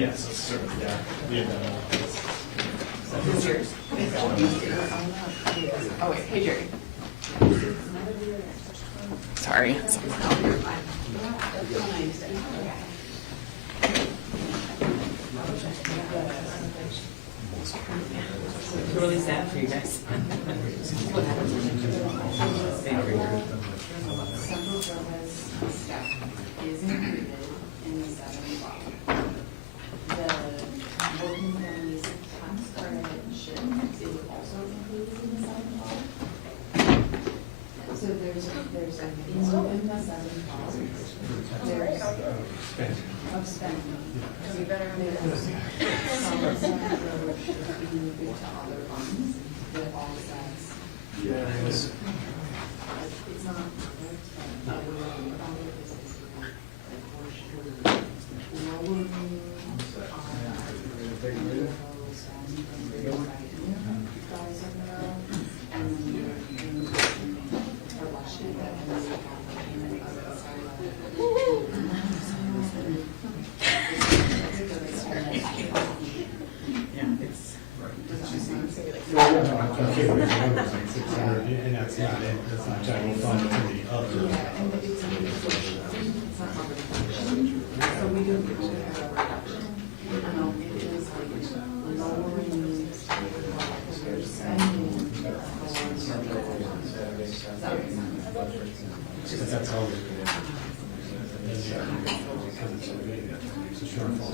Yes, it's sort of, yeah. This is yours. Oh wait, hey Jerry. Sorry. It's really sad for you guys. What happened? Central service step is included in the 712. The working families tax credit shift is also included in the 712. So there's in the 712, there's of spending. So we better make some of them should be moved to other funds that offsets. Yes. It's not perfect, but lowering And that's not it, that's not general fund, it's in the other. So we do have a reduction. It is like lowering spending. That's all. It's a shortfall.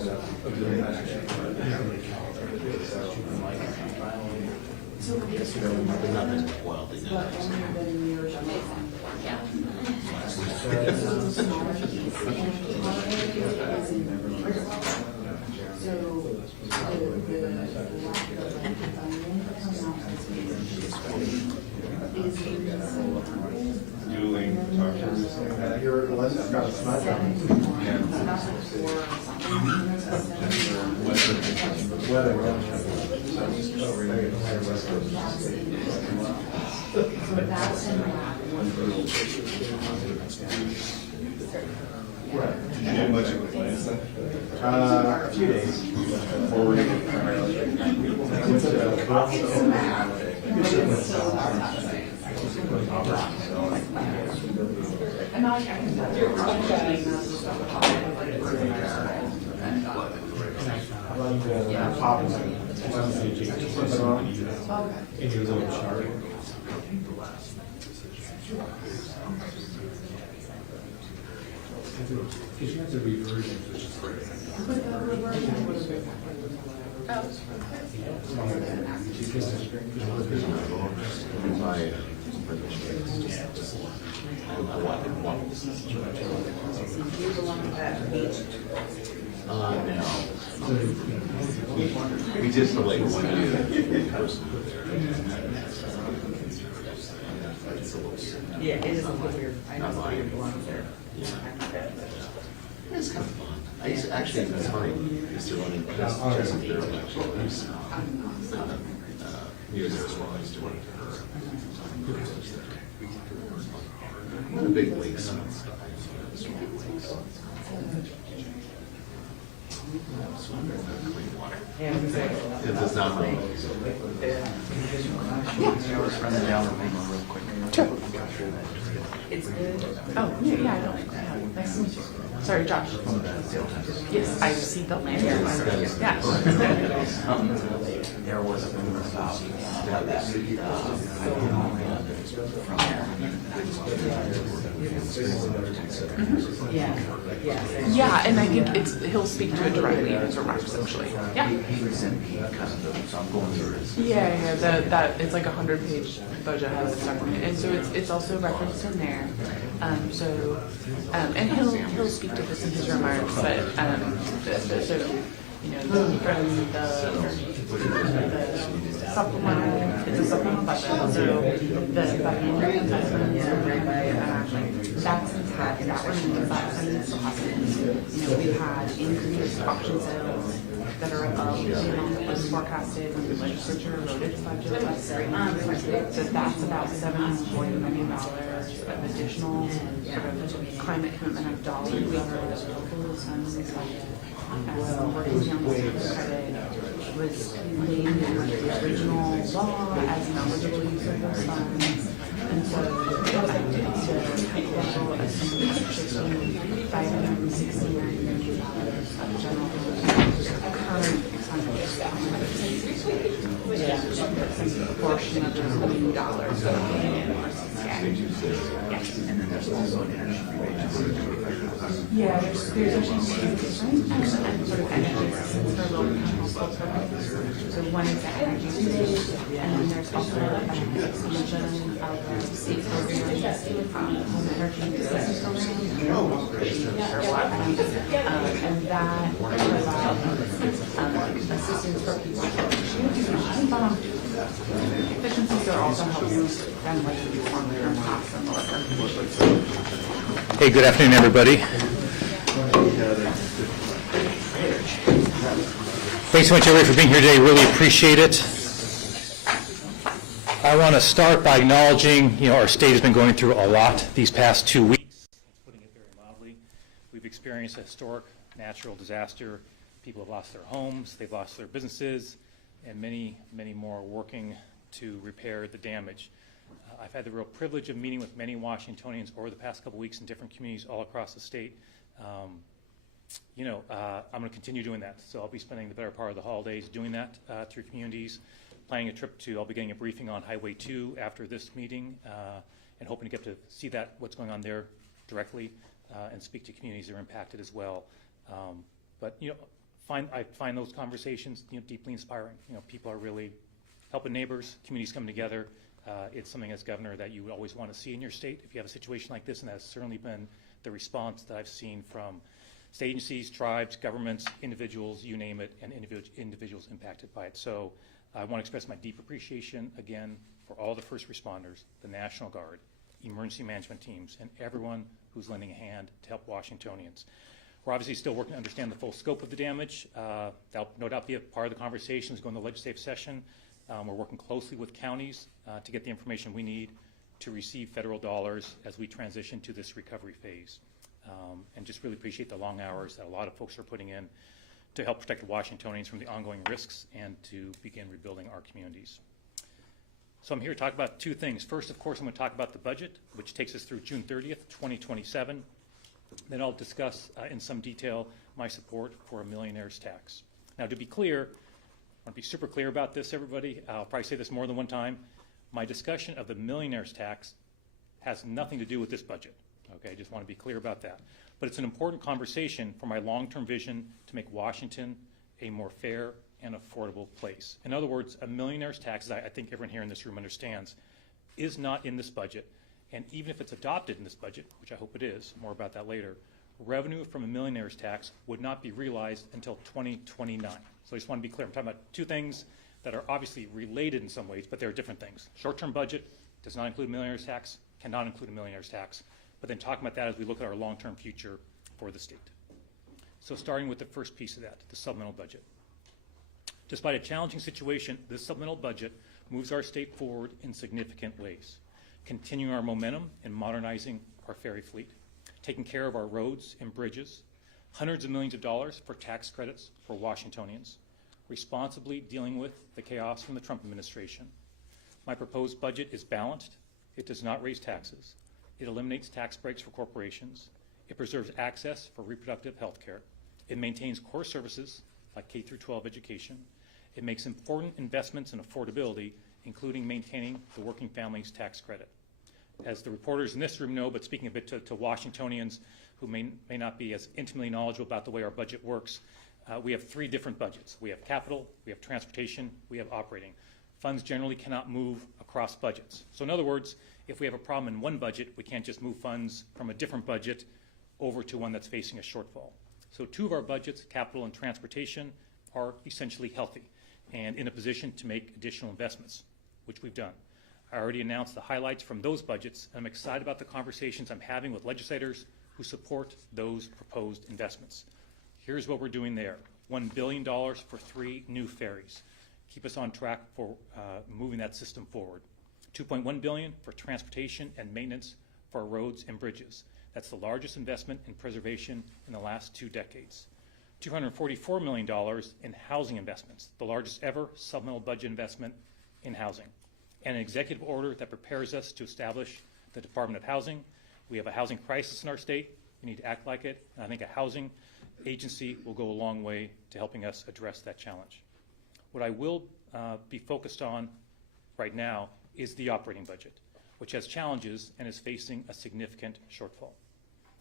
So But not as wildly but nice. only been years ago. Yeah. So the smaller piece and our area is in so the lack of funding amount is Dueling talkers. You're less got a smudge on so that's in that. Did you do much of a plan? A few days. And I can tell you're Into his own chart. Because you have the reversion, which is great. We just like one Yeah, it is a little weird. I know why it belongs there. It's kind of fun. I used to actually, it's funny, I used to run in just there actually. Years ago, I used to run into her. The big leagues. Yeah, exactly. It does not rain. I was running down the thing real quick. Sure. It's good. Oh, yeah, I don't. Yeah, nice to meet you. Sorry, Josh. Yes, I see the land here. Yeah. There was a rumor about that Yeah. Yeah. Yeah, and I think he'll speak to it directly in his remarks, actually. Yeah. he was in the kind of, so I'm going through his. Yeah, that it's like a 100-page budget has it stuff in it, and so it's also referenced in there. And he'll speak to this in his remarks, but so you know from the supplemental, it's a supplemental budget, so the budget that's intact, that remains, that funding still happens. You know, we've had increased auction sales that are above the amount that was forecasted when the legislature voted the budget last 3 months. So that's about $740 million of additional sort of climate commitment of dollars for those local funds. Working Council credit was named in the original law as an eligible use of those funds. And so I did to assuming $569 million of general current portion of those $1 million versus And then there's also an energy rebate. yeah, there's actually two different sort of energy systems for low income households. So one is the energy rebate, and then there's also expansion of the state program, home energy assistance program, and that provides assistance for people with efficiencies are also helping them with long-term costs and lower. Hey, good afternoon, everybody. Thanks so much, everybody, for being here today. Really appreciate it. I want to start by acknowledging, our state has been going through a lot these past 2 weeks, putting it very mildly. We've experienced a historic natural disaster. People have lost their homes, they've lost their businesses, and many, many more are working to repair the damage. I've had the real privilege of meeting with many Washingtonians over the past couple weeks in different communities all across the state. I'm going to continue doing that. So I'll be spending the better part of the holidays doing that through communities, planning a trip I'll be getting a briefing on Highway 2 after this meeting, and hoping to get to see what's going on there directly, and speak to communities that are impacted as well. I find those conversations deeply inspiring. People are really helping neighbors, communities coming together. It's something as governor that you would always want to see in your state if you have a situation like this, and that's certainly been the response that I've seen from state agencies, tribes, governments, individuals, you name it, and individuals impacted by it. So I want to express my deep appreciation again for all the first responders, the National Guard, emergency management teams, and everyone who's lending a hand to help Washingtonians. We're obviously still working to understand the full scope of the damage. That'll no doubt be a part of the conversations going to the legislative session. We're working closely with counties to get the information we need to receive federal dollars as we transition to this recovery phase. And just really appreciate the long hours that a lot of folks are putting in to help protect Washingtonians from the ongoing risks and to begin rebuilding our communities. So I'm here to talk about two things. First, of course, I'm going to talk about the budget, which takes us through June 30th, 2027. Then I'll discuss in some detail my support for a millionaire's tax. Now, to be clear, I want to be super clear about this, everybody. I'll probably say this more than one time. My discussion of the millionaire's tax has nothing to do with this budget. Okay, I just want to be clear about that. But it's an important conversation for my long-term vision to make Washington a more fair and affordable place. In other words, a millionaire's tax, as I think everyone here in this room understands, is not in this budget. And even if it's adopted in this budget, which I hope it is, more about that later, revenue from a millionaire's tax would not be realized until 2029. So I just want to be clear. I'm talking about two things that are obviously related in some ways, but they're different things. Short-term budget does not include a millionaire's tax, cannot include a millionaire's tax, but then talking about that as we look at our long-term future for the state. So starting with the first piece of that, the supplemental budget. Despite a challenging situation, this supplemental budget moves our state forward in significant ways, continuing our momentum in modernizing our ferry fleet, taking care of our roads and bridges, hundreds of millions of dollars for tax credits for Washingtonians, responsibly dealing with the chaos from the Trump administration. My proposed budget is balanced. It does not raise taxes. It eliminates tax breaks for corporations. It preserves access for reproductive health care. It maintains core services like K-12 education. It makes important investments in affordability, including maintaining the working families tax credit. As the reporters in this room know, but speaking a bit to Washingtonians who may not be as intimately knowledgeable about the way our budget works, we have three different budgets. We have capital, we have transportation, we have operating. Funds generally cannot move across budgets. So in other words, if we have a problem in one budget, we can't just move funds from a different budget over to one that's facing a shortfall. So two of our budgets, capital and transportation, are essentially healthy and in a position to make additional investments, which we've done. I already announced the highlights from those budgets, and I'm excited about the conversations I'm having with legislators who support those proposed investments. Here's what we're doing there. $1 billion for 3 new ferries. Keep us on track for moving that system forward. $2.1 billion for transportation and maintenance for our roads and bridges. That's the largest investment in preservation in the last 2 decades. $244 million in housing investments, the largest ever supplemental budget investment in housing, and an executive order that prepares us to establish the Department of Housing. We have a housing crisis in our state. We need to act like it, and I think a housing agency will go a long way to helping us address that challenge. What I will be focused on right now is the operating budget, which has challenges and is facing a significant shortfall.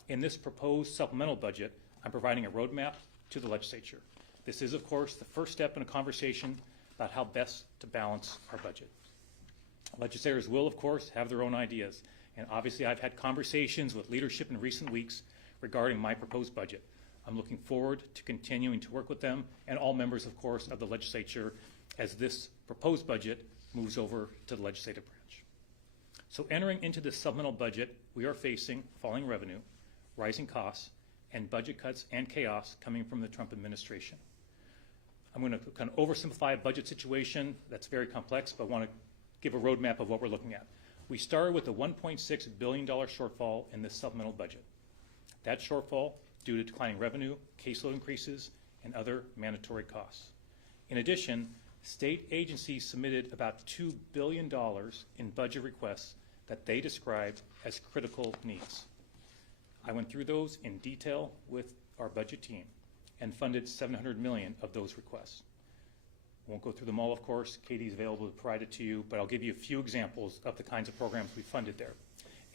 In this proposed supplemental budget, I'm providing a roadmap to the legislature. This is, of course, the first step in a conversation about how best to balance our budget. Legislators will, of course, have their own ideas, and obviously I've had conversations with leadership in recent weeks regarding my proposed budget. I'm looking forward to continuing to work with them and all members, of course, of the legislature as this proposed budget moves over to the legislative branch. So entering into this supplemental budget, we are facing falling revenue, rising costs, and budget cuts and chaos coming from the Trump administration. I'm going to kind of oversimplify a budget situation that's very complex, but I want to give a roadmap of what we're looking at. We started with a $1.6 billion shortfall in this supplemental budget. That shortfall due to declining revenue, caseload increases, and other mandatory costs. In addition, state agencies submitted about $2 billion in budget requests that they described as critical needs. I went through those in detail with our budget team and funded $700 million of those requests. Won't go through them all, of course. Katie's available to provide it to you, but I'll give you a few examples of the kinds of programs we funded there.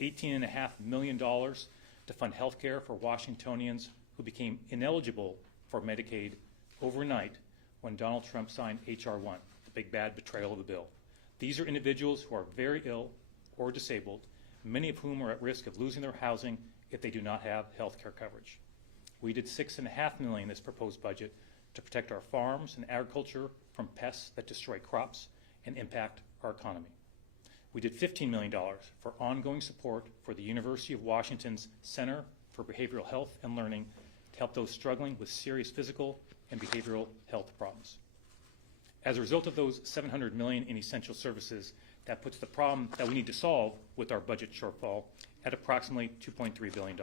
$18.5 million to fund health care for Washingtonians who became ineligible for Medicaid overnight when Donald Trump signed H.R. 1, the big bad betrayal of the bill. These are individuals who are very ill or disabled, many of whom are at risk of losing their housing if they do not have health care coverage. We did $6.5 million in this proposed budget to protect our farms and agriculture from pests that destroy crops and impact our economy. We did $15 million for ongoing support for the University of Washington's Center for Behavioral Health and Learning to help those struggling with serious physical and behavioral health problems. As a result of those $700 million in essential services, that puts the problem that we need to solve with our budget shortfall at approximately $2.3 billion.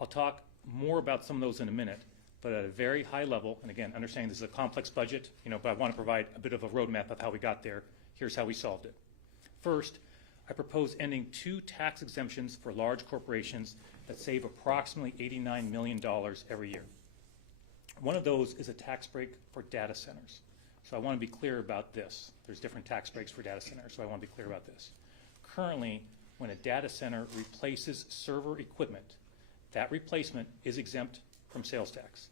I'll talk more about some of those in a minute, but at a very high level, and again, understanding this is a complex budget, but I want to provide a bit of a roadmap of how we got there. Here's how we solved it. First, I propose ending 2 tax exemptions for large corporations that save approximately $89 million every year. One of those is a tax break for data centers. So I want to be clear about this. There's different tax breaks for data centers, so I want to be clear about this. Currently, when a data center replaces server equipment, that replacement is exempt from sales tax.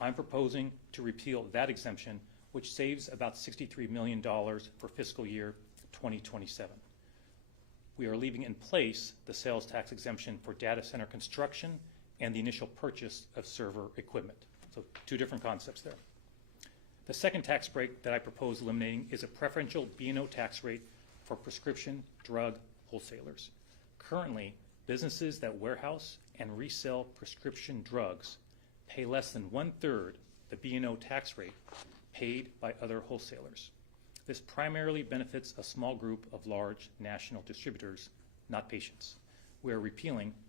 I'm proposing to repeal that exemption, which saves about $63 million for fiscal year 2027. We are leaving in place the sales tax exemption for data center construction and the initial purchase of server equipment. So 2 different concepts there. The second tax break that I propose eliminating is a preferential B&O tax rate for prescription drug wholesalers. Currently, businesses that warehouse and resell prescription drugs pay less than 1/3 the B&O tax rate paid by other wholesalers. This primarily benefits a small group of large national distributors, not patients. We are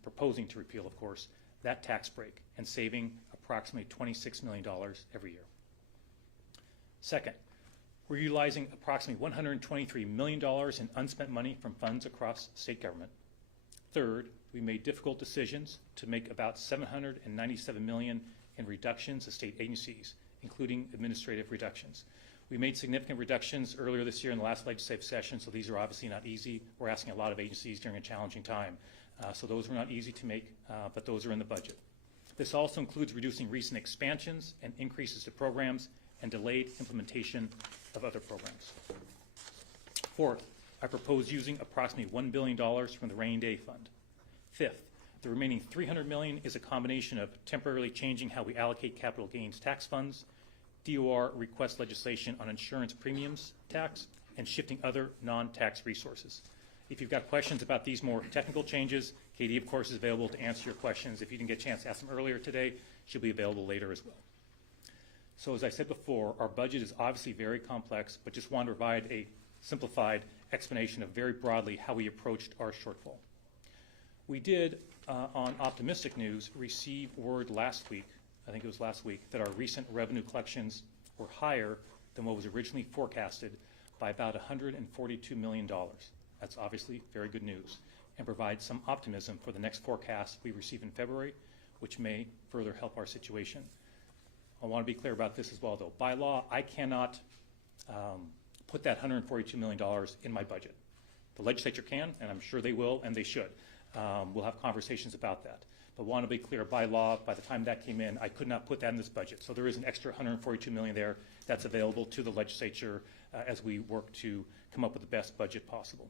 proposing to repeal, of course, that tax break and saving approximately $26 million every year. Second, we're utilizing approximately $123 million in unspent money from funds across state government. Third, we made difficult decisions to make about $797 million in reductions to state agencies, including administrative reductions. We made significant reductions earlier this year in the last legislative session, so these are obviously not easy. We're asking a lot of agencies during a challenging time. So those were not easy to make, but those are in the budget. This also includes reducing recent expansions and increases to programs and delayed implementation of other programs. Fourth, I propose using approximately $1 billion from the Rainy Day Fund. Fifth, the remaining $300 million is a combination of temporarily changing how we allocate capital gains tax funds, DOR request legislation on insurance premiums tax, and shifting other non-tax resources. If you've got questions about these more technical changes, Katie, of course, is available to answer your questions. If you didn't get a chance to ask them earlier today, she'll be available later as well. So as I said before, our budget is obviously very complex, but just want to provide a simplified explanation of very broadly how we approached our shortfall. We did, on optimistic news, receive word last week, I think it was last week, that our recent revenue collections were higher than what was originally forecasted by about $142 million. That's obviously very good news and provides some optimism for the next forecast we receive in February, which may further help our situation. I want to be clear about this as well, though. By law, I cannot put that $142 million in my budget. The legislature can, and I'm sure they will, and they should. We'll have conversations about that. But want to be clear, by law, by the time that came in, I could not put that in this budget. So there is an extra $142 million there that's available to the legislature as we work to come up with the best budget possible.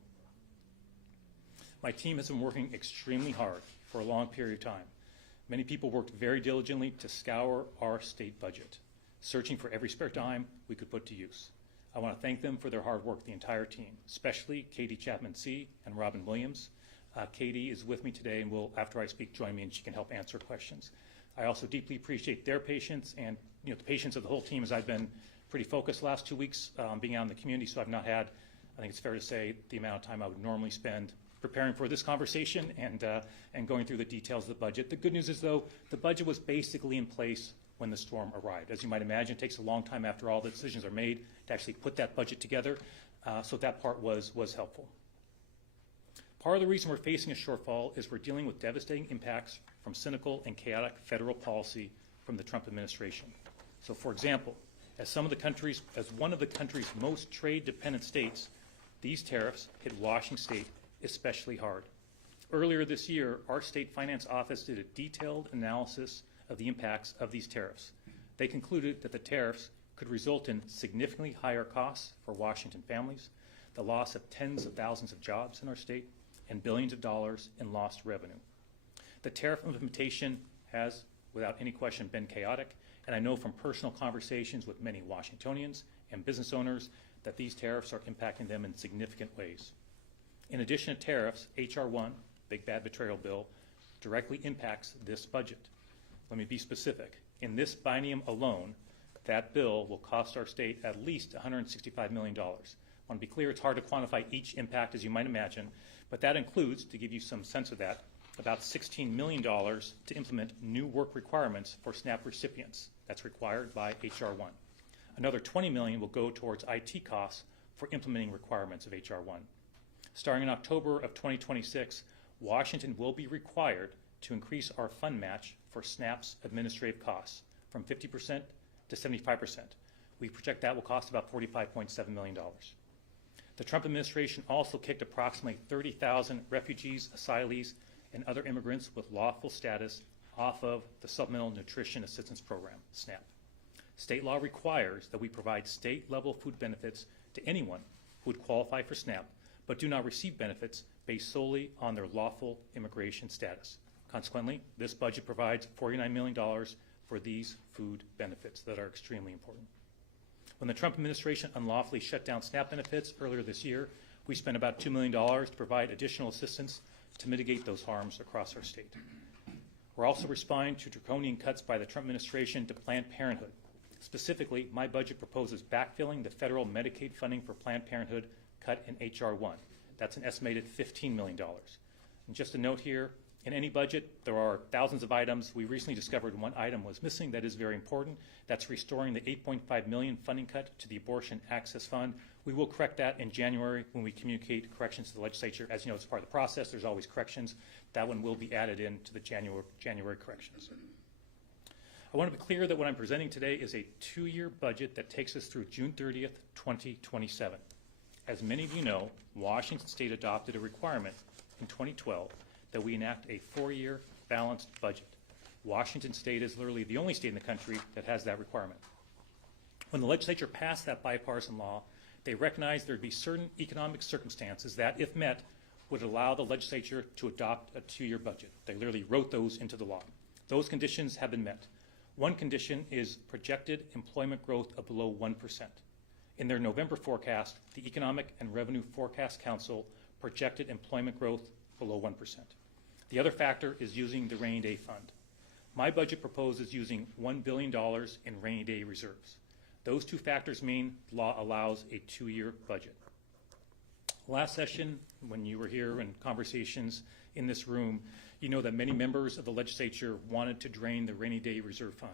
My team has been working extremely hard for a long period of time. Many people worked very diligently to scour our state budget, searching for every spare dime we could put to use. I want to thank them for their hard work, the entire team, especially Katie Chapman-C. and Robin Williams. Katie is with me today and will, after I speak, join me and she can help answer questions. I also deeply appreciate their patience and the patience of the whole team, as I've been pretty focused the last 2 weeks being out in the community, so I've not had, I think it's fair to say, the amount of time I would normally spend preparing for this conversation and going through the details of the budget. The good news is, though, the budget was basically in place when the storm arrived. As you might imagine, it takes a long time after all the decisions are made to actually put that budget together, so that part was helpful. Part of the reason we're facing a shortfall is we're dealing with devastating impacts from cynical and chaotic federal policy from the Trump administration. So, for example, as one of the country's most trade-dependent states, these tariffs hit Washington State especially hard. Earlier this year, our state finance office did a detailed analysis of the impacts of these tariffs. They concluded that the tariffs could result in significantly higher costs for Washington families, the loss of tens of thousands of jobs in our state, and billions of dollars in lost revenue. The tariff implementation has, without any question, been chaotic, and I know from personal conversations with many Washingtonians and business owners that these tariffs are impacting them in significant ways. In addition to tariffs, H.R. 1, Big Bad Betrayal Bill, directly impacts this budget. Let me be specific. In this biennium alone, that bill will cost our state at least $165 million. I want to be clear, it's hard to quantify each impact, as you might imagine, but that includes, to give you some sense of that, about $16 million to implement new work requirements for SNAP recipients. That's required by H.R. 1. Another $20 million will go towards IT costs for implementing requirements of H.R. 1. Starting in October of 2026, Washington will be required to increase our fund match for SNAP's administrative costs from 50% to 75%. We project that will cost about $45.7 million. The Trump administration also kicked approximately 30,000 refugees, asylees, and other immigrants with lawful status off of the Supplemental Nutrition Assistance Program, SNAP. State law requires that we provide state-level food benefits to anyone who would qualify for SNAP, but do not receive benefits based solely on their lawful immigration status. Consequently, this budget provides $49 million for these food benefits that are extremely important. When the Trump administration unlawfully shut down SNAP benefits earlier this year, we spent about $2 million to provide additional assistance to mitigate those harms across our state. We're also responding to draconian cuts by the Trump administration to Planned Parenthood. Specifically, my budget proposes backfilling the federal Medicaid funding for Planned Parenthood cut in H.R. 1. That's an estimated $15 million. And just a note here, in any budget, there are thousands of items. We recently discovered one item was missing that is very important. That's restoring the $8.5 million funding cut to the Abortion Access Fund. We will correct that in January when we communicate corrections to the legislature. As you know, it's part of the process. There's always corrections. That one will be added into the January corrections. I want to be clear that what I'm presenting today is a 2-year budget that takes us through June 30th, 2027. As many of you know, Washington State adopted a requirement in 2012 that we enact a 4-year balanced budget. Washington State is literally the only state in the country that has that requirement. When the legislature passed that bipartisan law, they recognized there would be certain economic circumstances that, if met, would allow the legislature to adopt a 2-year budget. They literally wrote those into the law. Those conditions have been met. One condition is projected employment growth of below 1%. In their November forecast, the Economic and Revenue Forecast Council projected employment growth below 1%. The other factor is using the rainy day fund. My budget proposes using $1 billion in rainy day reserves. Those two factors mean the law allows a 2-year budget. Last session, when you were here in conversations in this room, you know that many members of the legislature wanted to drain the rainy day reserve fund.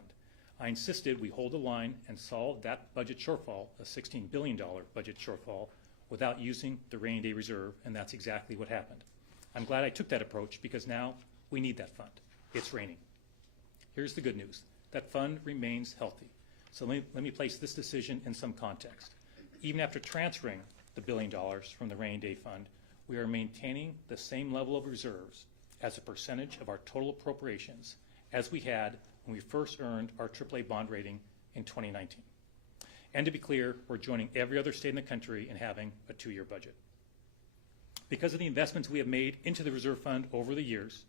I insisted we hold the line and solve that budget shortfall, a $16 billion budget shortfall, without using the rainy day reserve, and that's exactly what happened. I'm glad I took that approach because now we need that fund. It's raining. Here's the good news. That fund remains healthy. So let me place this decision in some context. Even after transferring the $1 billion from the rainy day fund, we are maintaining the same level of reserves as a percentage of our total appropriations as we had when we first earned our AAA bond rating in 2019. And to be clear, we're joining every other state in the country in having a 2-year budget. Because of the investments we have made into the reserve fund over the years,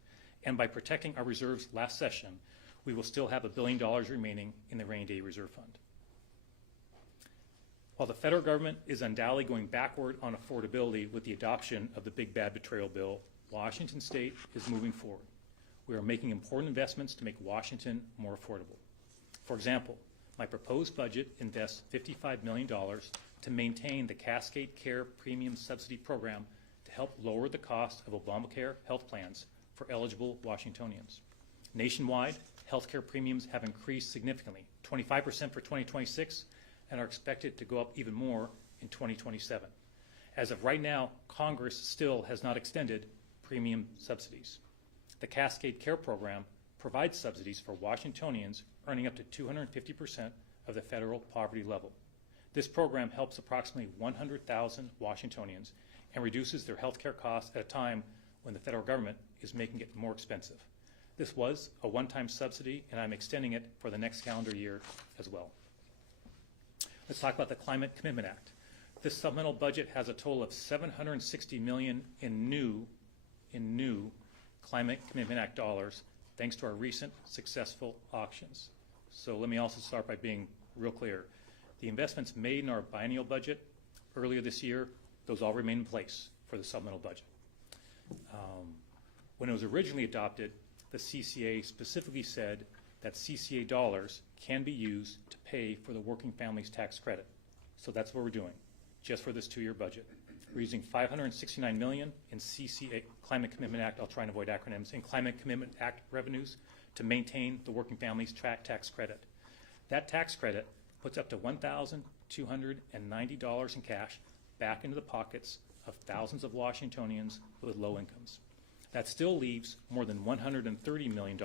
and by protecting our reserves last session, we will still have $1 billion remaining in the rainy day reserve fund. While the federal government is undoubtedly going backward on affordability with the adoption of the Big Bad Betrayal Bill, Washington State is moving forward. We are making important investments to make Washington more affordable. For example, my proposed budget invests $55 million to maintain the Cascade Care Premium Subsidy Program to help lower the cost of Obamacare health plans for eligible Washingtonians. Nationwide, healthcare premiums have increased significantly, 25% for 2026, and are expected to go up even more in 2027. As of right now, Congress still has not extended premium subsidies. The Cascade Care Program provides subsidies for Washingtonians earning up to 250% of the federal poverty level. This program helps approximately 100,000 Washingtonians and reduces their health care costs at a time when the federal government is making it more expensive. This was a one-time subsidy, and I'm extending it for the next calendar year as well. Let's talk about the Climate Commitment Act. This supplemental budget has a total of $760 million in new Climate Commitment Act dollars, thanks to our recent successful auctions. So let me also start by being real clear. The investments made in our biennial budget earlier this year, those all remain in place for the supplemental budget. When it was originally adopted, the CCA specifically said that CCA dollars can be used to pay for the working families tax credit. So that's what we're doing, just for this 2-year budget. We're using $569 million in CCA, Climate Commitment Act, I'll try and avoid acronyms, in Climate Commitment Act revenues to maintain the working families tax credit. That tax credit puts up to $1,290 in cash back into the pockets of thousands of Washingtonians with low incomes. That still leaves more than $130 million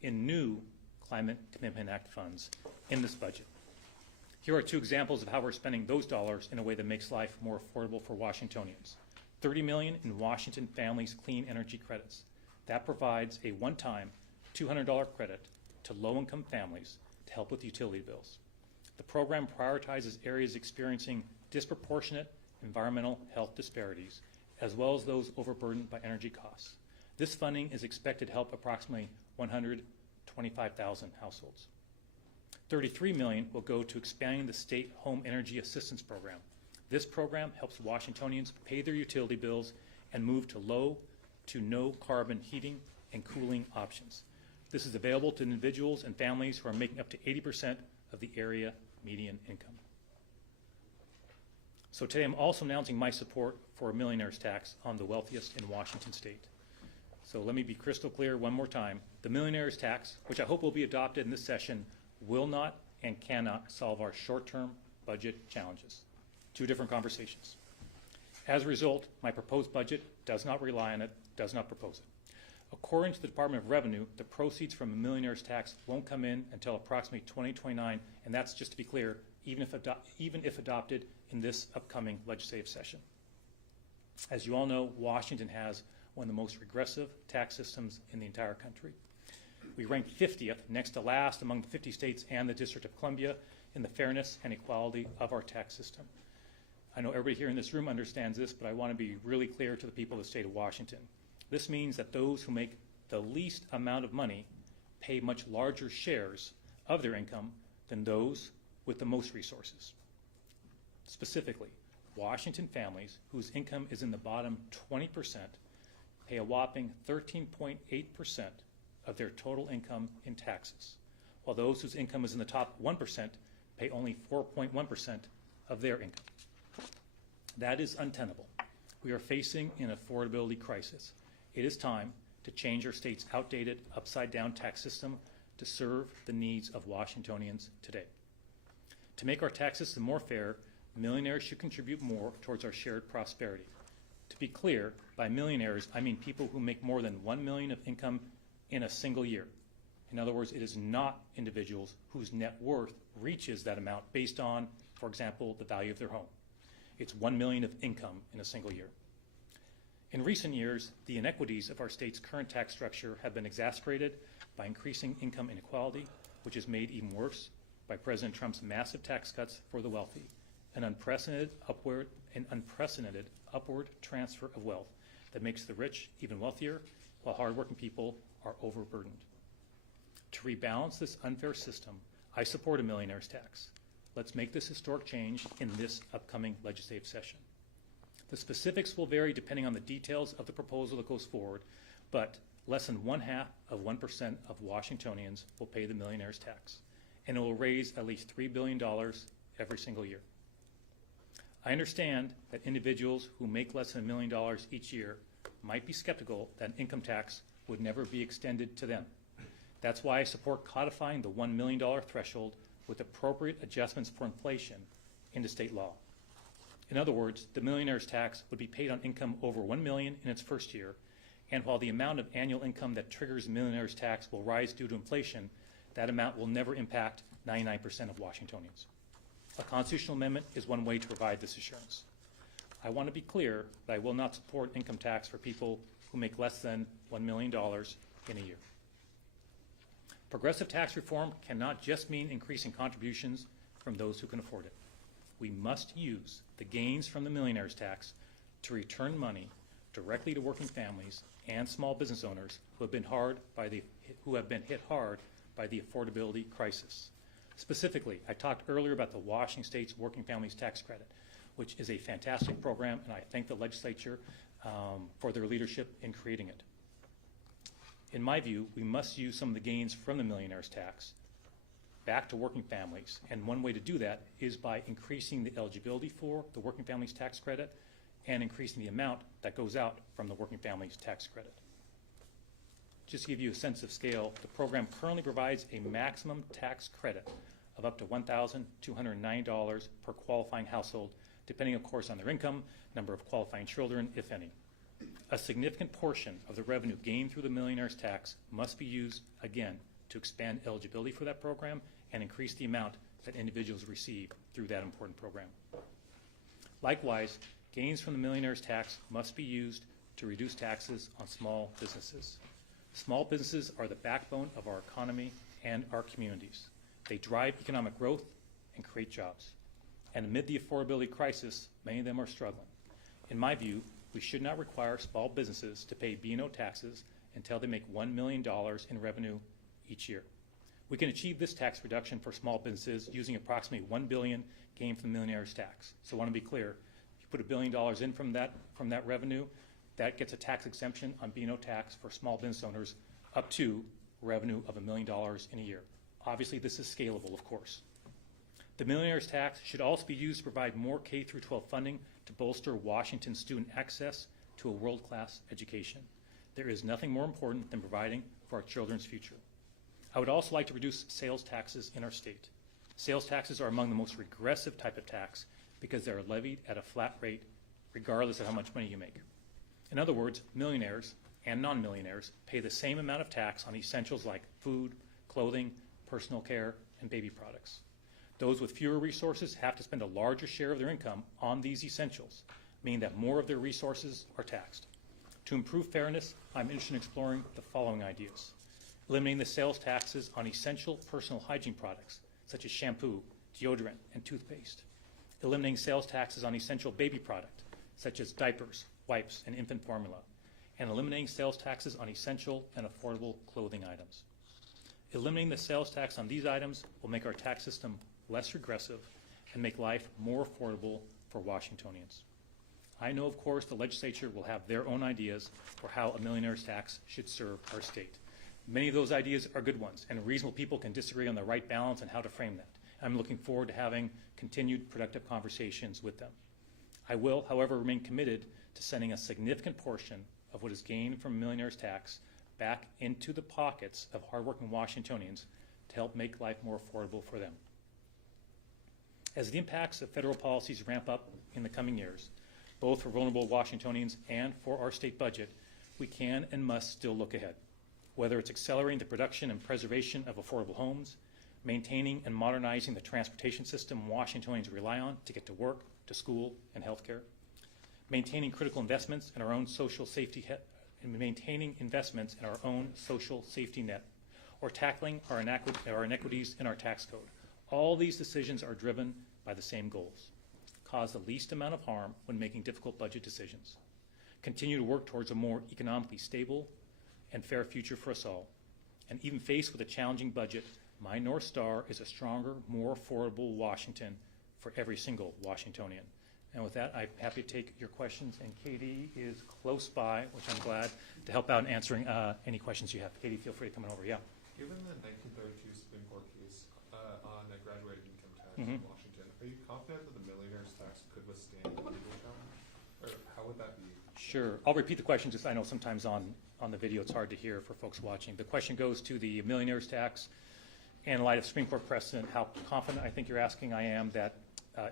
in new Climate Commitment Act funds in this budget. Here are 2 examples of how we're spending those dollars in a way that makes life more affordable for Washingtonians. $30 million in Washington Families Clean Energy Credits. That provides a one-time $200 credit to low-income families to help with utility bills. The program prioritizes areas experiencing disproportionate environmental health disparities, as well as those overburdened by energy costs. This funding is expected to help approximately 125,000 households. $33 million will go to expanding the state home energy assistance program. This program helps Washingtonians pay their utility bills and move to low to no carbon heating and cooling options. This is available to individuals and families who are making up to 80% of the area median income. So today I'm also announcing my support for a millionaire's tax on the wealthiest in Washington state. So let me be crystal clear one more time. The millionaire's tax, which I hope will be adopted in this session, will not and cannot solve our short-term budget challenges. 2 different conversations. As a result, my proposed budget does not rely on it, does not propose it. According to the Department of Revenue, the proceeds from a millionaire's tax won't come in until approximately 2029, and that's, just to be clear, even if adopted in this upcoming legislative session. As you all know, Washington has one of the most regressive tax systems in the entire country. We rank 50th, next to last among the 50 states and the District of Columbia, in the fairness and equality of our tax system. I know everybody here in this room understands this, but I want to be really clear to the people of the state of Washington. This means that those who make the least amount of money pay much larger shares of their income than those with the most resources. Specifically, Washington families whose income is in the bottom 20% pay a whopping 13.8% of their total income in taxes, while those whose income is in the top 1% pay only 4.1% of their income. That is untenable. We are facing an affordability crisis, It is time to change our state's outdated, upside-down tax system to serve the needs of Washingtonians today. To make our tax system more fair, millionaires should contribute more towards our shared prosperity. To be clear, by millionaires, I mean people who make more than $1 million of income in a single year. In other words, it is not individuals whose net worth reaches that amount based on, for example, the value of their home. It's $1 million of income in a single year. In recent years, the inequities of our state's current tax structure have been exacerbated by increasing income inequality, which is made even worse by President Trump's massive tax cuts for the wealthy, an unprecedented upward transfer of wealth that makes the rich even wealthier, while hardworking people are overburdened. To rebalance this unfair system, I support a millionaire's tax. Let's make this historic change in this upcoming legislative session. The specifics will vary depending on the details of the proposal that goes forward, but less than 0.5% of Washingtonians will pay the millionaire's tax, and it will raise at least $3 billion every single year. I understand that individuals who make less than $1 million each year might be skeptical that an income tax would never be extended to them. That's why I support codifying the $1 million threshold with appropriate adjustments for inflation into state law. In other words, the millionaire's tax would be paid on income over $1 million in its first year, and while the amount of annual income that triggers the millionaire's tax will rise due to inflation, that amount will never impact 99% of Washingtonians. A constitutional amendment is one way to provide this assurance. I want to be clear that I will not support income tax for people who make less than $1 million in a year. Progressive tax reform cannot just mean increasing contributions from those who can afford it. We must use the gains from the millionaire's tax to return money directly to working families and small business owners who have been hit hard by the affordability crisis. Specifically, I talked earlier about the Washington State's Working Families Tax Credit, which is a fantastic program, and I thank the legislature for their leadership in creating it. In my view, we must use some of the gains from the millionaire's tax back to working families, and one way to do that is by increasing the eligibility for the Working Families Tax Credit and increasing the amount that goes out from the Working Families Tax Credit. Just to give you a sense of scale, the program currently provides a maximum tax credit of up to $1,209 per qualifying household, depending, of course, on their income, number of qualifying children, if any. A significant portion of the revenue gained through the millionaire's tax must be used, again, to expand eligibility for that program and increase the amount that individuals receive through that important program. Likewise, gains from the millionaire's tax must be used to reduce taxes on small businesses. Small businesses are the backbone of our economy and our communities. They drive economic growth and create jobs. And amid the affordability crisis, many of them are struggling. In my view, we should not require small businesses to pay B&O taxes until they make $1 million in revenue each year. We can achieve this tax reduction for small businesses using approximately $1 billion gained from the millionaire's tax. So I want to be clear, if you put $1 billion in from that revenue, that gets a tax exemption on B&O tax for small business owners up to revenue of $1 million in a year. Obviously, this is scalable, of course. The millionaire's tax should also be used to provide more K-12 funding to bolster Washington's student access to a world-class education. There is nothing more important than providing for our children's future. I would also like to reduce sales taxes in our state. Sales taxes are among the most regressive type of tax because they are levied at a flat rate regardless of how much money you make. In other words, millionaires and non-millionaires pay the same amount of tax on essentials like food, clothing, personal care, and baby products. Those with fewer resources have to spend a larger share of their income on these essentials, meaning that more of their resources are taxed. To improve fairness, I'm interested in exploring the following ideas. Eliminating the sales taxes on essential personal hygiene products, such as shampoo, deodorant, and toothpaste. Eliminating sales taxes on essential baby product, such as diapers, wipes, and infant formula. And eliminating sales taxes on essential and affordable clothing items. Eliminating the sales tax on these items will make our tax system less regressive and make life more affordable for Washingtonians. I know, of course, the legislature will have their own ideas for how a millionaire's tax should serve our state. Many of those ideas are good ones, and reasonable people can disagree on the right balance and how to frame that. I'm looking forward to having continued productive conversations with them. I will, however, remain committed to sending a significant portion of what is gained from Millionaire's tax back into the pockets of hardworking Washingtonians to help make life more affordable for them. As the impacts of federal policies ramp up in the coming years, both for vulnerable Washingtonians and for our state budget, we can and must still look ahead. Whether it's accelerating the production and preservation of affordable homes, maintaining and modernizing the transportation system Washingtonians rely on to get to work, to school, and healthcare, maintaining critical investments in our own social safety net, or tackling our inequities in our tax code. All these decisions are driven by the same goals: cause the least amount of harm when making difficult budget decisions, continue to work towards a more economically stable and fair future for us all, and even faced with a challenging budget, my North Star is a stronger, more affordable Washington for every single Washingtonian. And with that, I'm happy to take your questions, and Katie is close by, which I'm glad, to help out in answering any questions you have. Katie, feel free to come on over. Yeah. Given the 1932 Supreme Court case on a graduated income tax in Washington, are you confident that the millionaire's tax could withstand legal challenge? Or how would that be? Sure. I'll repeat the question, just I know sometimes on the video it's hard to hear for folks watching. The question goes to the millionaire's tax. And in light of Supreme Court precedent, how confident I think you're asking I am that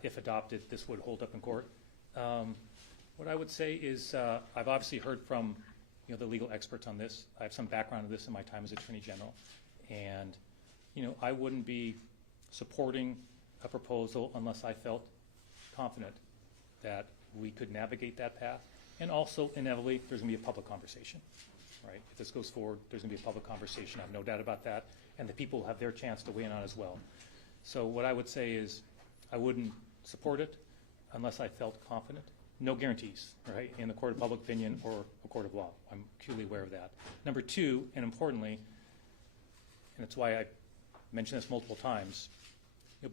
if adopted, this would hold up in court. What I would say is I've obviously heard from the legal experts on this. I have some background in this in my time as Attorney General. And I wouldn't be supporting a proposal unless I felt confident that we could navigate that path. And also, inevitably, there's going to be a public conversation, right? If this goes forward, there's going to be a public conversation. I have no doubt about that. And the people have their chance to weigh in on as well. So what I would say is I wouldn't support it unless I felt confident. No guarantees, right, in the court of public opinion or a court of law. I'm acutely aware of that. Number two, and importantly, and that's why I mentioned this multiple times,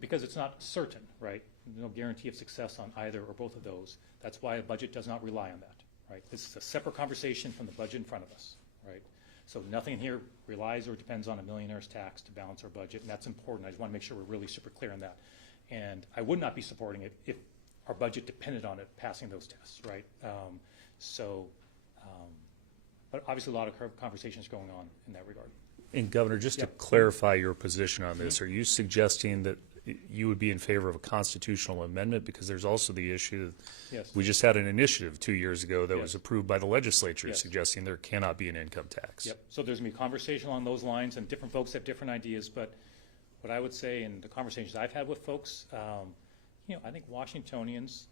because it's not certain, right? No guarantee of success on either or both of those. That's why a budget does not rely on that, right? This is a separate conversation from the budget in front of us, right? So nothing in here relies or depends on a millionaire's tax to balance our budget, and that's important. I just want to make sure we're really super clear on that. And I would not be supporting it if our budget depended on it passing those tests, right? But obviously a lot of conversations going on in that regard. And Governor, just to clarify your position on this, are you suggesting that you would be in favor of a constitutional amendment? Because there's also the issue that we just had an initiative 2 years ago that was approved by the legislature suggesting there cannot be an income tax. Yep. So there's going to be conversation along those lines, and different folks have different ideas. But what I would say in the conversations I've had with folks, I think Washingtonians,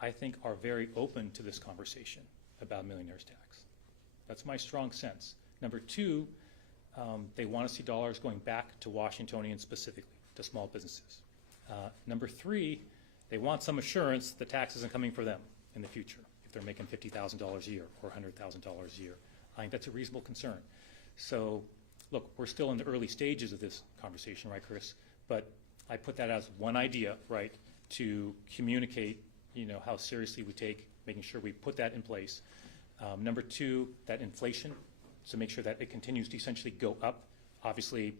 are very open to this conversation about millionaire's tax. That's my strong sense. Number two, they want to see dollars going back to Washingtonians specifically, to small businesses. Number three, they want some assurance the tax isn't coming for them in the future if they're making $50,000 a year or $100,000 a year. I think that's a reasonable concern. So, look, we're still in the early stages of this conversation, right, Chris? But I put that as one idea, right, to communicate, how seriously we take making sure we put that in place. Number two, that inflation, so make sure that it continues to essentially go up. Obviously,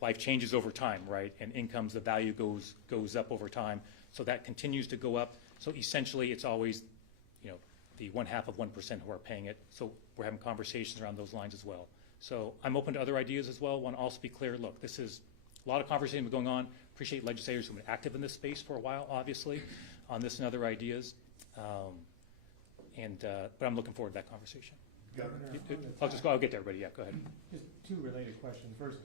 life changes over time, right? And incomes, the value goes up over time. So that continues to go up. So essentially, it's always, the 0.5% who are paying it. So we're having conversations around those lines as well. So I'm open to other ideas as well. Want to also be clear, look, this is a lot of conversation going on. Appreciate legislators who've been active in this space for a while, obviously, on this and other ideas. But I'm looking forward to that conversation. Governor, I'll get there, everybody. Yeah, go ahead. just two related questions. First,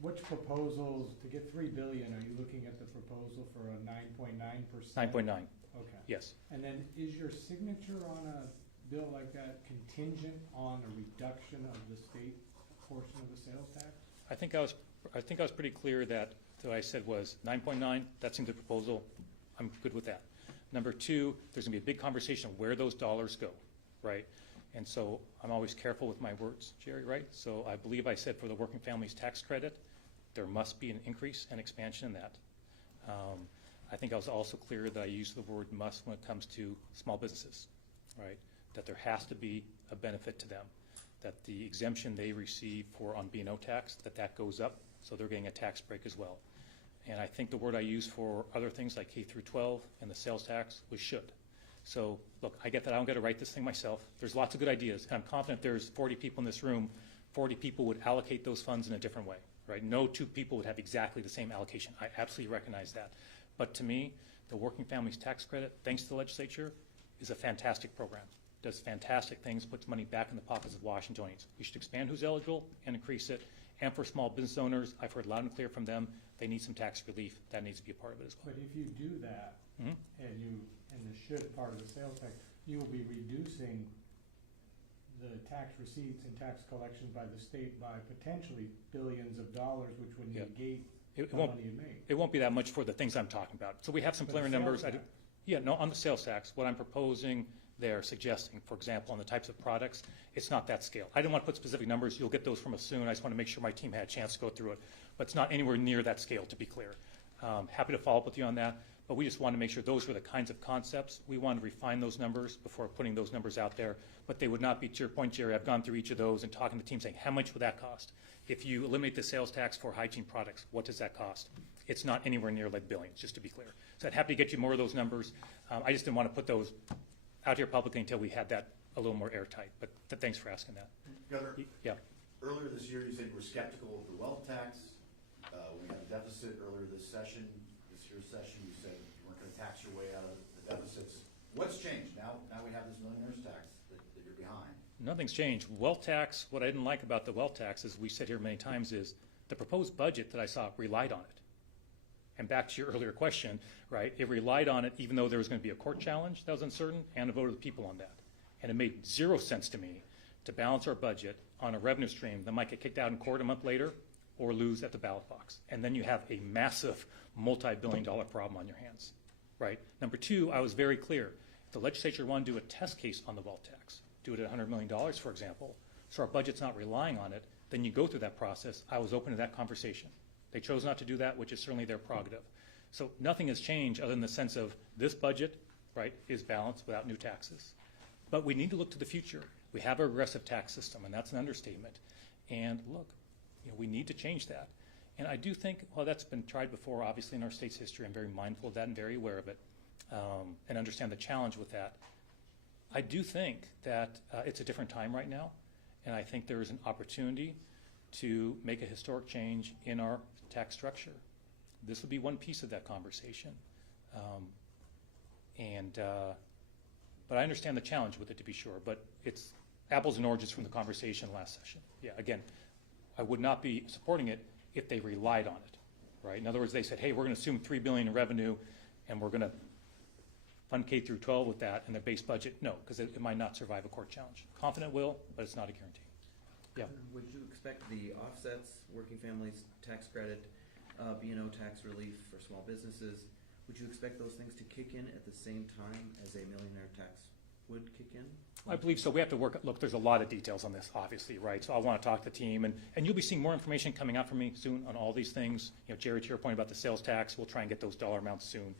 which proposals, to get $3 billion, are you looking at the proposal for a 9.9%? 9.9. Okay. Yes. And then is your signature on a bill like that contingent on a reduction of the state portion of the sales tax? I think I was pretty clear that what I said was 9.9. That seems the proposal. I'm good with that. Number two, there's going to be a big conversation of where those dollars go, right? And so I'm always careful with my words, Jerry, right? So I believe I said for the working families tax credit, there must be an increase and expansion in that. I think I was also clear that I used the word must when it comes to small businesses, right? That there has to be a benefit to them, that the exemption they receive for on B&O tax, that goes up, so they're getting a tax break as well. And I think the word I used for other things like K through 12 and the sales tax was should. So, look, I get that I don't get to write this thing myself. There's lots of good ideas, and I'm confident there's 40 people in this room, 40 people would allocate those funds in a different way, right? No two people would have exactly the same allocation. I absolutely recognize that. But to me, the Working Families Tax Credit, thanks to the legislature, is a fantastic program. Does fantastic things, puts money back in the pockets of Washingtonians. We should expand who's eligible and increase it. And for small business owners, I've heard loud and clear from them, they need some tax relief. That needs to be a part of it as well. But if you do that, and the should part of the sales tax, you will be reducing the tax receipts and tax collections by the state by potentially billions of dollars, which would negate the money you make. It won't be that much for the things I'm talking about. So we have some preliminary numbers. On the sales tax, what I'm proposing, they're suggesting, for example, on the types of products, it's not that scale. I didn't want to put specific numbers. You'll get those from us soon. I just want to make sure my team had a chance to go through it. But it's not anywhere near that scale, to be clear. Happy to follow up with you on that. But we just want to make sure those were the kinds of concepts. We want to refine those numbers before putting those numbers out there. But they would not be, to your point, Jerry, I've gone through each of those and talking to the team saying, how much would that cost? If you eliminate the sales tax for hygiene products, what does that cost? It's not anywhere near like billions, just to be clear. So I'd happy to get you more of those numbers. I just didn't want to put those out here publicly until we had that a little more airtight. But thanks for asking that. Governor, Yeah. earlier this year, you said you were skeptical of the wealth tax. We had a deficit earlier this session. This year's session, you said you weren't going to tax your way out of the deficits. What's changed? Now we have this millionaire's tax that you're behind. Nothing's changed. Wealth tax, what I didn't like about the wealth tax, as we said here many times, is the proposed budget that I saw relied on it. And back to your earlier question, right, it relied on it even though there was going to be a court challenge that was uncertain and a vote of the people on that. And it made zero sense to me to balance our budget on a revenue stream that might get kicked out in court a month later or lose at the ballot box. And then you have a massive multi-billion-dollar problem on your hands, right? Number two, I was very clear. If the legislature wanted to do a test case on the wealth tax, do it at $100 million, for example, so our budget's not relying on it, then you go through that process. I was open to that conversation. They chose not to do that, which is certainly their prerogative. So nothing has changed other than the sense of this budget, right, is balanced without new taxes. But we need to look to the future. We have a regressive tax system, and that's an understatement. And look, we need to change that. And I do think, well, that's been tried before, obviously, in our state's history. I'm very mindful of that and very aware of it, and understand the challenge with that. I do think that it's a different time right now, and I think there is an opportunity to make a historic change in our tax structure. This would be one piece of that conversation. But I understand the challenge with it, to be sure, but it's apples and oranges from the conversation last session. Yeah, again, I would not be supporting it if they relied on it, right? In other words, they said, hey, we're going to assume $3 billion in revenue, and we're going to fund K through 12 with that in the base budget. No, because it might not survive a court challenge. Confident will, but it's not a guarantee. Yeah. Would you expect the offsets, working families tax credit, B&O tax relief for small businesses, would you expect those things to kick in at the same time as a millionaire tax would kick in? I believe so. We have to work. Look, there's a lot of details on this, obviously, right? So I want to talk to the team, and you'll be seeing more information coming out from me soon on all these things. Jerry, to your point about the sales tax, we'll try and get those dollar amounts soon.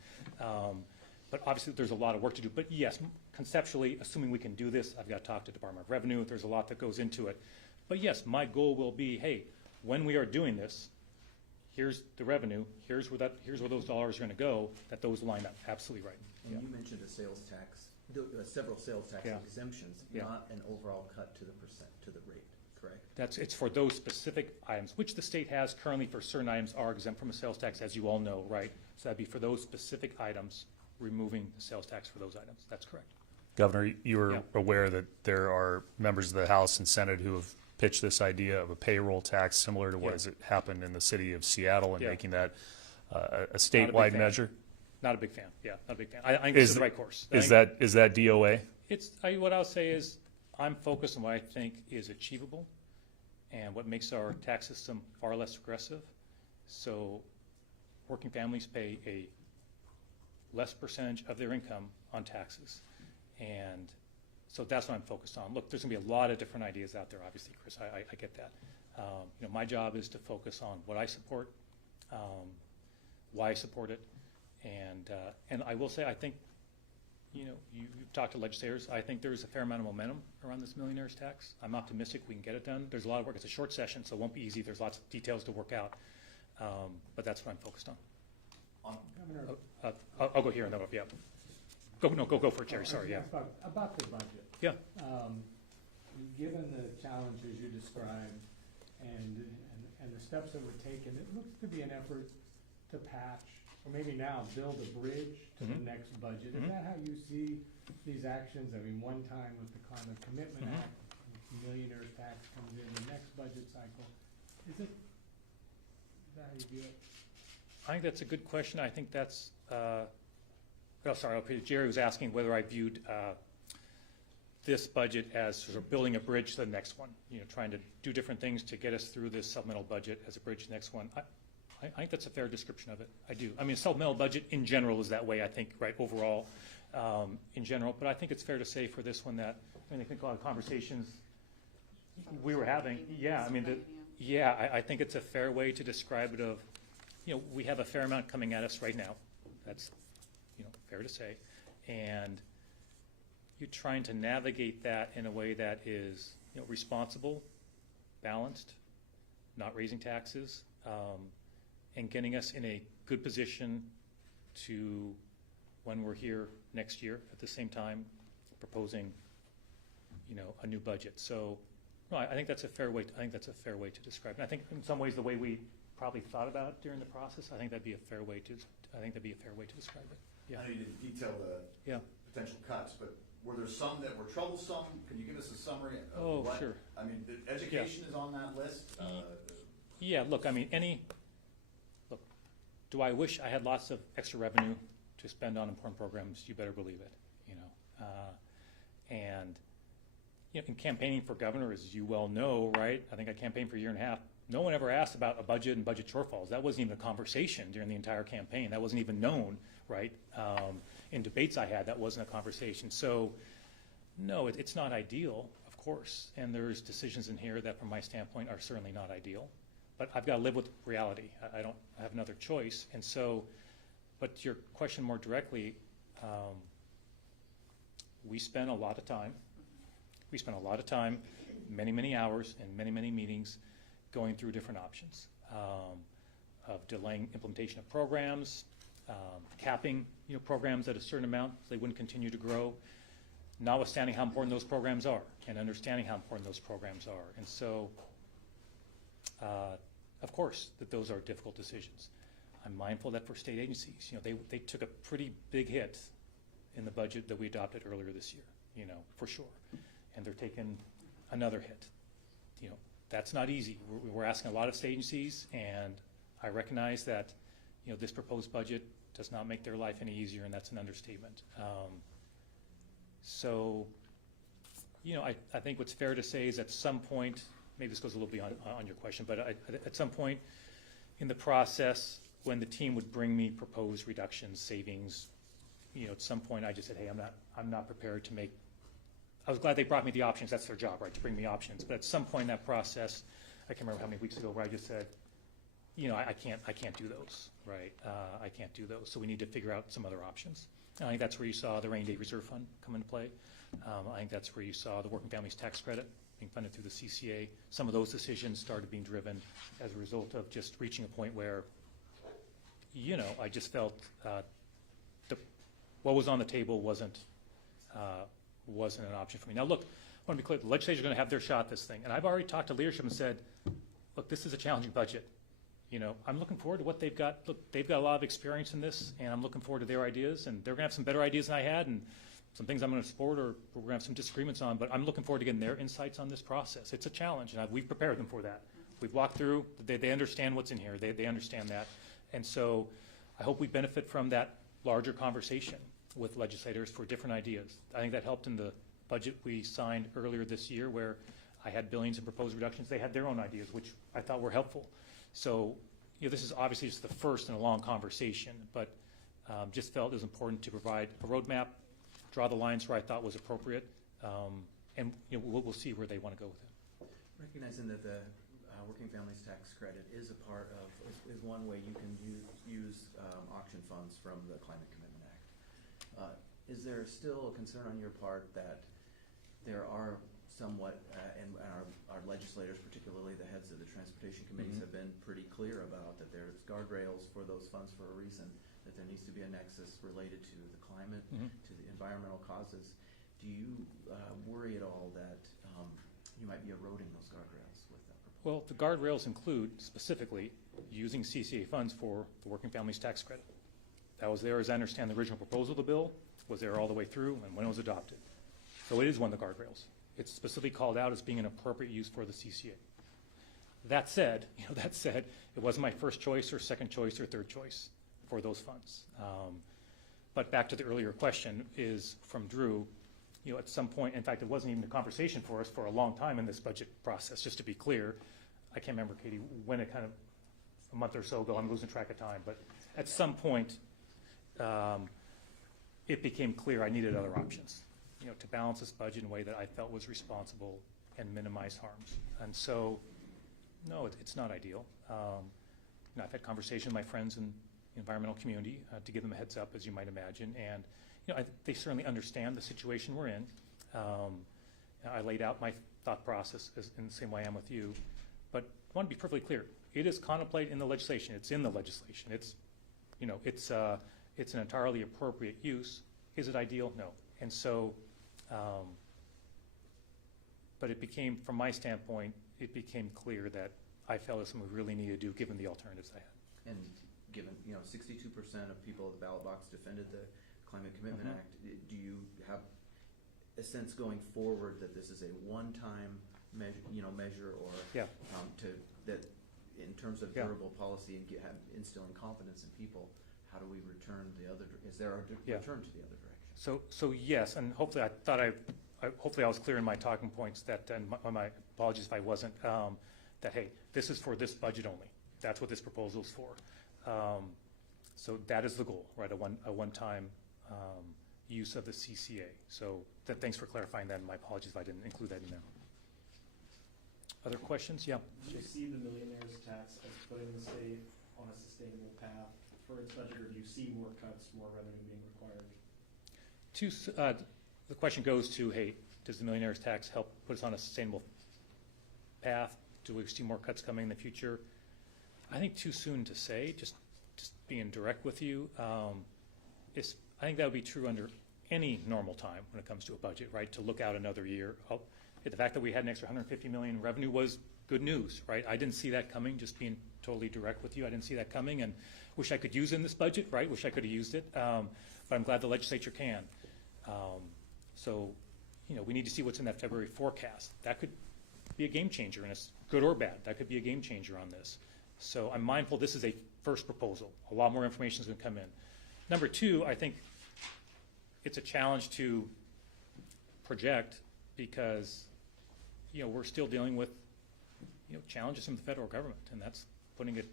But obviously, there's a lot of work to do. But yes, conceptually, assuming we can do this, I've got to talk to Department of Revenue. There's a lot that goes into it. But yes, my goal will be, hey, when we are doing this, here's the revenue, here's where those dollars are going to go, that those line up. Absolutely right. And you mentioned a sales tax, several sales tax exemptions, not an overall cut to the rate, correct? It's for those specific items, which the state has currently for certain items are exempt from a sales tax, as you all know, right? So that'd be for those specific items, removing the sales tax for those items. That's correct. Governor, you are aware that there are members of the House and Senate who have pitched this idea of a payroll tax similar to what has happened in the city of Seattle and making that a statewide measure? Not a big fan. Yeah, not a big fan. I think this is the right course. Is that DOA? What I'll say is I'm focused on what I think is achievable and what makes our tax system far less aggressive. So working families pay a less percentage of their income on taxes. And so that's what I'm focused on. Look, there's going to be a lot of different ideas out there, obviously, Chris. I get that. My job is to focus on what I support, why I support it, and I will say I think, you've talked to legislators. I think there's a fair amount of momentum around this millionaire's tax. I'm optimistic we can get it done. There's a lot of work. It's a short session, so it won't be easy. There's lots of details to work out, but that's what I'm focused on. Governor, I'll go here and then go go for it, Jerry, sorry, yeah. About the budget. Yeah. Given the challenges you described and the steps that were taken, it looks to be an effort to patch, or maybe now build a bridge to the next budget. Is that how you see these actions? I mean, one time with the Climate Commitment Act, Millionaire's tax comes in the next budget cycle. Is that how you view it? I think that's a good question. I think that's, Jerry was asking whether I viewed this budget as sort of building a bridge to the next one, trying to do different things to get us through this supplemental budget as a bridge to the next one. I think that's a fair description of it. I do. I mean, supplemental budget in general is that way, I think, right, overall, in general. But I think it's fair to say for this one that, I think a lot of conversations we were having, I think it's a fair way to describe it of, we have a fair amount coming at us right now. That's, fair to say. And you're trying to navigate that in a way that is, responsible, balanced, not raising taxes, and getting us in a good position to, when we're here next year, at the same time, proposing, a new budget. So, no, I think that's a fair way. I think that's a fair way to describe it. And I think in some ways the way we probably thought about it during the process, I think that'd be a fair way to. I think that'd be a fair way to describe it. Yeah. I know you didn't detail the potential cuts, but were there some that were troublesome? Can you give us a summary of what? Sure. I mean, the education is on that list. Look, I mean, do I wish I had lots of extra revenue to spend on important programs? You better believe it. And in campaigning for governor, as you well know, right? I think I campaigned for a year and a half. No one ever asked about a budget and budget shortfalls. That wasn't even a conversation during the entire campaign. That wasn't even known, right? In debates I had, that wasn't a conversation. So, no, it's not ideal, of course. And there's decisions in here that, from my standpoint, are certainly not ideal. But I've got to live with reality. I don't have another choice. And so, but to your question more directly, we spent a lot of time. We spent a lot of time, many, many hours, and many, many meetings going through different options of delaying implementation of programs, capping programs at a certain amount so they wouldn't continue to grow, notwithstanding how important those programs are and understanding how important those programs are. And so, of course, that those are difficult decisions. I'm mindful that for state agencies, they took a pretty big hit in the budget that we adopted earlier this year, for sure. And they're taking another hit. That's not easy. We're asking a lot of state agencies, and I recognize that, this proposed budget does not make their life any easier, and that's an understatement. So, I think what's fair to say is at some point, maybe this goes a little beyond on your question, but at some point in the process, when the team would bring me proposed reductions, savings, at some point I just said, hey, I'm not prepared to make. I was glad they brought me the options. That's their job, right, to bring me options. But at some point in that process, I can't remember how many weeks ago, where I just said, I can't do those, right? I can't do those. So we need to figure out some other options. And I think that's where you saw the Rainy Day Reserve Fund come into play. I think that's where you saw the Working Families Tax Credit being funded through the CCA. Some of those decisions started being driven as a result of just reaching a point where, I just felt what was on the table wasn't an option for me. Now, look, I want to be clear. The legislature is going to have their shot at this thing. And I've already talked to leadership and said, look, this is a challenging budget. I'm looking forward to what they've got. Look, they've got a lot of experience in this, and I'm looking forward to their ideas. And they're going to have some better ideas than I had, and some things I'm going to support or we're going to have some disagreements on. But I'm looking forward to getting their insights on this process. It's a challenge, and we've prepared them for that. We've walked through. They understand what's in here. They understand that. And so I hope we benefit from that larger conversation with legislators for different ideas. I think that helped in the budget we signed earlier this year, where I had billions in proposed reductions. They had their own ideas, which I thought were helpful. So, this is obviously just the first in a long conversation, but just felt it was important to provide a roadmap, draw the lines where I thought was appropriate, and we'll see where they want to go with it. Recognizing that the Working Families Tax Credit is a part of, is one way you can use auction funds from the Climate Commitment Act. Is there still a concern on your part that there are somewhat, and our legislators, particularly the heads of the transportation committees, have been pretty clear about that there's guardrails for those funds for a reason, that there needs to be a nexus related to the climate, Mhm. to the environmental causes. Do you worry at all that you might be eroding those guardrails with that proposal? Well, the guardrails include specifically using CCA funds for the working families tax credit. That was there, as I understand, the original proposal of the bill was there all the way through and when it was adopted. So it is one of the guardrails. It's specifically called out as being an appropriate use for the CCA. That said, it wasn't my first choice or second choice or third choice for those funds. But back to the earlier question is from Drew, at some point, in fact, it wasn't even a conversation for us for a long time in this budget process, just to be clear. I can't remember, Katie, when it kind of, a month or so ago, I'm losing track of time, but at some point, it became clear I needed other options, to balance this budget in a way that I felt was responsible and minimize harms. And so, no, it's not ideal. I've had conversations with my friends in the environmental community to give them a heads up, as you might imagine, and they certainly understand the situation we're in. I laid out my thought process in the same way I am with you, but I want to be perfectly clear. It is contemplated in the legislation. It's in the legislation. It's an entirely appropriate use. Is it ideal? No. And so, but it became, from my standpoint, it became clear that I felt it's something we really needed to do given the alternatives I had. And given, 62% of people at the ballot box defended the Climate Commitment Mhm. Act, do you have a sense going forward that this is a one-time measure, or Yeah. that in terms of Yeah. durable policy and instilling confidence in people, how do we return the other? Is there a Yeah. return to the other direction? So yes, and hopefully hopefully I was clear in my talking points that, and my apologies if I wasn't, that, hey, this is for this budget only. That's what this proposal is for. So that is the goal, right? A one-time use of the CCA. So thanks for clarifying that, and my apologies if I didn't include that in there. Other questions? Yeah. Do you see the millionaire's tax as putting the state on a sustainable path for its budget, or do you see more cuts, more revenue being required? The question goes to, hey, does the millionaire's tax help put us on a sustainable path? Do we see more cuts coming in the future? I think too soon to say, just being direct with you. I think that would be true under any normal time when it comes to a budget, right? To look out another year. The fact that we had an extra $150 million in revenue was good news, right? I didn't see that coming, just being totally direct with you. I didn't see that coming, and wish I could use it in this budget, right? Wish I could have used it, but I'm glad the legislature can. So, we need to see what's in that February forecast. That could be a game changer, and it's good or bad. That could be a game changer on this. So I'm mindful this is a first proposal. A lot more information is going to come in. Number two, I think it's a challenge to project because, we're still dealing with, challenges from the federal government, and that's putting it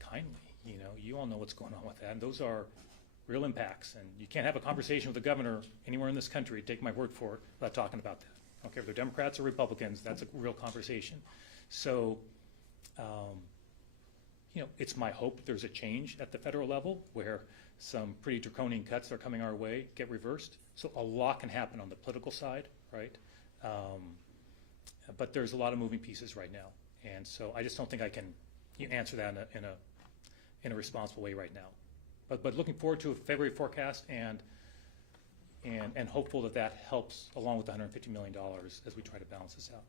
kindly. You all know what's going on with that, and those are real impacts. And you can't have a conversation with the governor anywhere in this country, take my word for it, without talking about that. I don't care if they're Democrats or Republicans, that's a real conversation. So, it's my hope there's a change at the federal level where some pretty draconian cuts that are coming our way get reversed. So a lot can happen on the political side, right? But there's a lot of moving pieces right now. And so I just don't think I can answer that in a responsible way right now. But looking forward to a February forecast and hopeful that helps along with the $150 million as we try to balance this out.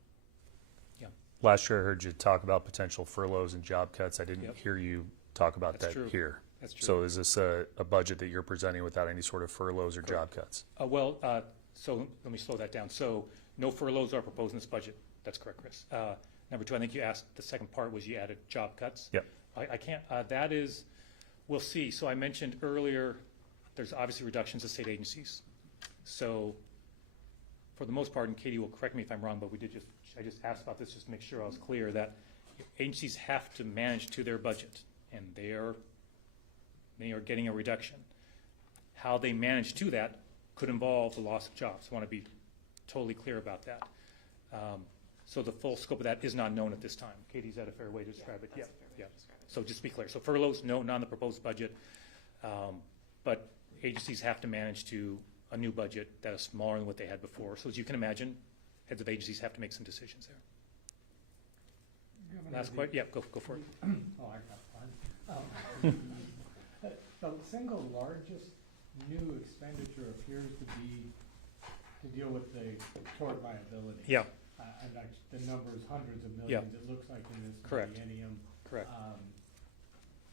Yeah. Last year I heard you talk about potential furloughs and job cuts. I didn't Yep. hear you talk about That's that true. here. That's true. So is this a budget that you're presenting without any sort of furloughs or job cuts? So let me slow that down. So no furloughs are proposed in this budget. That's correct, Chris. Number two, I think you asked, the second part was you added job cuts. Yep. I can't, that is, we'll see. So I mentioned earlier, there's obviously reductions to state agencies. So for the most part, and Katie will correct me if I'm wrong, but I just asked about this just to make sure I was clear, that agencies have to manage to their budget, and they are getting a reduction. How they manage to that could involve the loss of jobs. I want to be totally clear about that. So the full scope of that is not known at this time. Katie, is that a fair way to describe it? That's a fair way to describe it. So just to be clear. So furloughs, no, not in the proposed budget. But agencies have to manage to a new budget that is smaller than what they had before. So as you can imagine, heads of agencies have to make some decisions there. Last question? Yeah, go for it. Oh, I got one. the single largest new expenditure appears to be to deal with the tort liability. Yeah, And the number is hundreds of Yeah. millions, it looks like in this Correct. millennium. correct.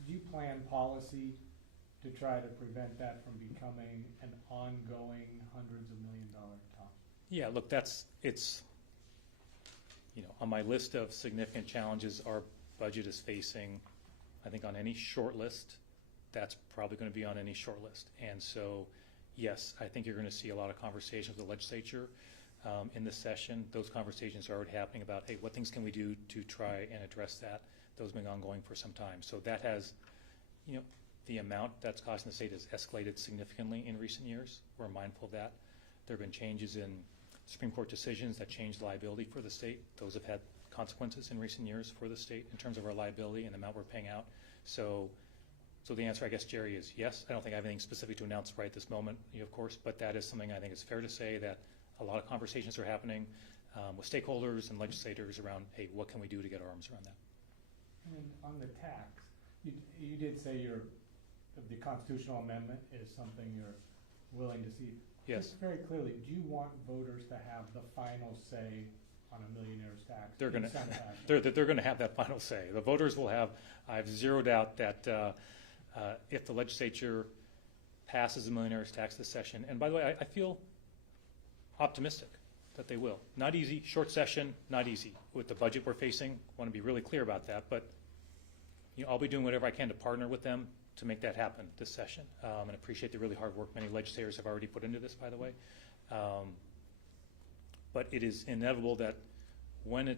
Do you plan policy to try to prevent that from becoming an ongoing hundreds of $1 million topic? Yeah, look, it's, on my list of significant challenges our budget is facing, I think on any short list, that's probably going to be on any short list. And so, yes, I think you're going to see a lot of conversations with the legislature in this session. Those conversations are already happening about, hey, what things can we do to try and address that? Those have been ongoing for some time. So that has, the amount that's costing the state has escalated significantly in recent years. We're mindful of that. There have been changes in Supreme Court decisions that changed liability for the state. Those have had consequences in recent years for the state in terms of our liability and the amount we're paying out. So the answer, I guess, Jerry, is yes. I don't think I have anything specific to announce right this moment, of course, but that is something I think it's fair to say that a lot of conversations are happening with stakeholders and legislators around, hey, what can we do to get our arms around that? And on the tax, you did say the constitutional amendment is something you're willing to see. Yes. Just very clearly, do you want voters to have the final say on a millionaire's tax? They're going in some to fashion? they're going to have that final say. The voters will have. I have zero doubt that if the legislature passes the millionaire's tax this session, and by the way, I feel optimistic that they will. Not easy, short session, not easy with the budget we're facing. Want to be really clear about that, but I'll be doing whatever I can to partner with them to make that happen this session, and appreciate the really hard work many legislators have already put into this, by the way. But it is inevitable that when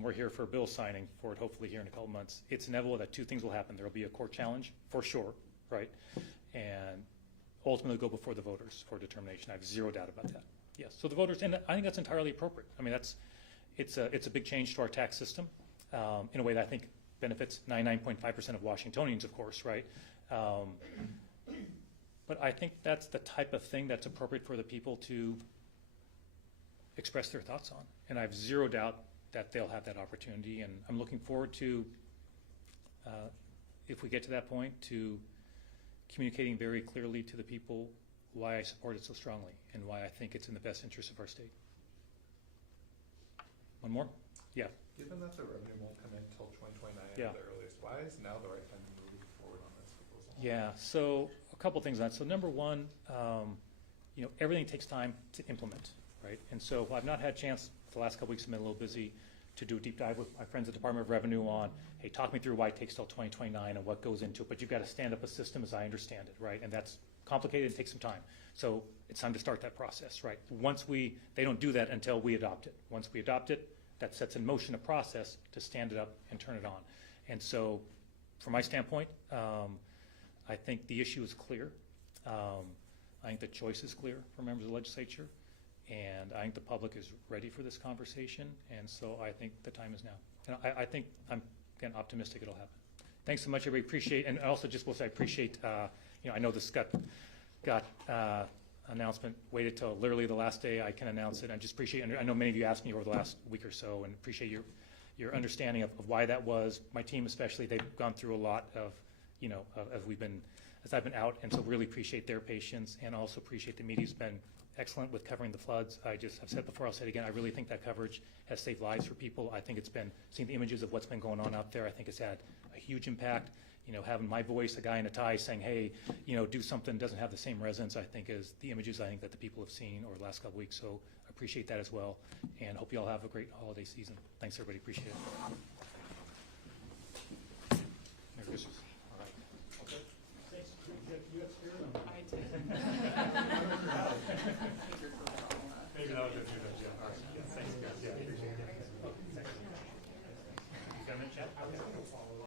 we're here for a bill signing for it, hopefully here in a couple months, it's inevitable that two things will happen. There will be a court challenge for sure, right? And ultimately go before the voters for determination. I have zero doubt about that. Yes. So the voters, and I think that's entirely appropriate. I mean, it's a big change to our tax system in a way that I think benefits 99.5% of Washingtonians, of course, right? But I think that's the type of thing that's appropriate for the people to express their thoughts on. And I have zero doubt that they'll have that opportunity. And I'm looking forward to, if we get to that point, to communicating very clearly to the people why I support it so strongly and why I think it's in the best interest of our state. One more? Yeah. Given that the revenue won't come in until 2029 Yeah. at the earliest, why is now the right time to move forward on this proposal? Yeah, so a couple things on that. So number one, everything takes time to implement, right? And so I've not had a chance, the last couple weeks I've been a little busy, to do a deep dive with my friends at the Department of Revenue on, hey, talk me through why it takes till 2029 and what goes into it. But you've got to stand up a system as I understand it, right? And that's complicated and takes some time. So it's time to start that process, right? They don't do that until we adopt it. Once we adopt it, that sets in motion a process to stand it up and turn it on. And so from my standpoint, I think the issue is clear. I think the choice is clear for members of the legislature. And I think the public is ready for this conversation. And so I think the time is now. And I think I'm, again, optimistic it'll happen. Thanks so much, everybody. Appreciate, and I also just will say I appreciate, I know this got announcement waited till literally the last day I can announce it. I just appreciate, I know many of you asked me over the last week or so, and appreciate your understanding of why that was. My team especially, they've gone through a lot of, as I've been out, and so really appreciate their patience, and also appreciate the media's been excellent with covering the floods. I've said before, I'll say it again, I really think that coverage has saved lives for people. I think it's been, seeing the images of what's been going on out there, I think it's had a huge impact. Having my voice, a guy in a tie saying, hey, do something, doesn't have the same resonance, I think, as the images I think that the people have seen over the last couple weeks. So I appreciate that as well, and hope you all have a great holiday season. Thanks, everybody. Appreciate it.